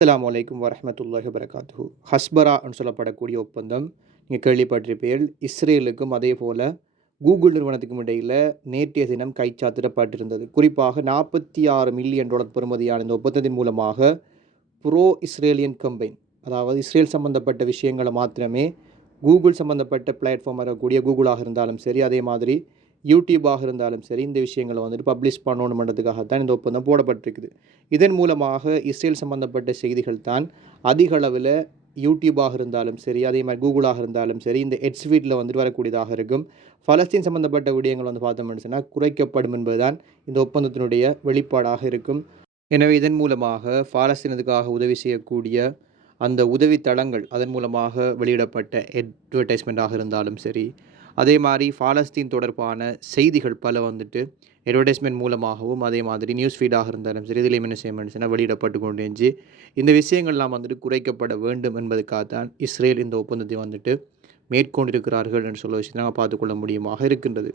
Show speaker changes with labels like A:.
A: அஸ்லாம் அலைக்கும் வரஹ்மத்துல்லாஹி வரகாத்து ஹஸ்பரான்னு சொல்லப்படக்கூடிய ஒப்பந்தம் நீங்கள் கேள்விப்பட்டிருப்பீர்கள். இஸ்ரேலுக்கும் அதே போல் கூகுள் நிறுவனத்துக்கும் இடையில் நேற்றைய தினம் கைச்சாத்திடப்பட்டிருந்தது. குறிப்பாக நாற்பத்தி ஆறு மில்லியன் டாலர் பெறுமதியான இந்த ஒப்பந்தத்தின் மூலமாக ப்ரோ இஸ்ரேலியன் கம்பெயின் அதாவது இஸ்ரேல் சம்பந்தப்பட்ட விஷயங்களை மாத்திரமே கூகுள் சம்பந்தப்பட்ட பிளாட்ஃபார்ம் இருக்கக்கூடிய கூகுளாக இருந்தாலும் சரி அதே மாதிரி யூடியூபாக இருந்தாலும் சரி இந்த விஷயங்களை வந்துட்டு பப்ளிஷ் பண்ணணுன்றதுக்காகத்தான் இந்த ஒப்பந்தம் போடப்பட்டிருக்குது. இதன் மூலமாக இஸ்ரேல் சம்பந்தப்பட்ட செய்திகள் தான் அதிக அளவில் யூடியூபாக இருந்தாலும் சரி அதே மாதிரி கூகுளாக இருந்தாலும் சரி இந்த ஹெட்ஸ்வீட்டில் வந்துட்டு வரக்கூடியதாக இருக்கும். பலஸ்தீன் சம்பந்தப்பட்ட விடயங்கள் வந்து பார்த்தோம்னு சொன்னால் குறைக்கப்படும் என்பதுதான் இந்த ஒப்பந்தத்தினுடைய வெளிப்பாடாக இருக்கும். எனவே இதன் மூலமாக பாலஸ்தீனத்துக்காக உதவி செய்யக்கூடிய அந்த உதவி தளங்கள் அதன் மூலமாக வெளியிடப்பட்ட அட்வர்டைஸ்மெண்ட்டாக இருந்தாலும் சரி அதே மாதிரி பாலஸ்தீன் தொடர்பான செய்திகள் பல வந்துட்டு அட்வர்டைஸ்மெண்ட் மூலமாகவும் அதே மாதிரி நியூஸ் ஃபீடாக இருந்தாலும் சரி இதில் என்ன வெளியிடப்பட்டு கொண்டு இருந்துச்சு இந்த விஷயங்கள்லாம் வந்துட்டு குறைக்கப்பட வேண்டும் என்பதுக்காக தான் இஸ்ரேல் இந்த ஒப்பந்தத்தை வந்துட்டு மேற்கொண்டிருக்கிறார்கள் என்று சொல்ல விஷயத்தை நாங்கள் பார்த்துக்கொள்ள முடியுமாக இருக்கின்றது.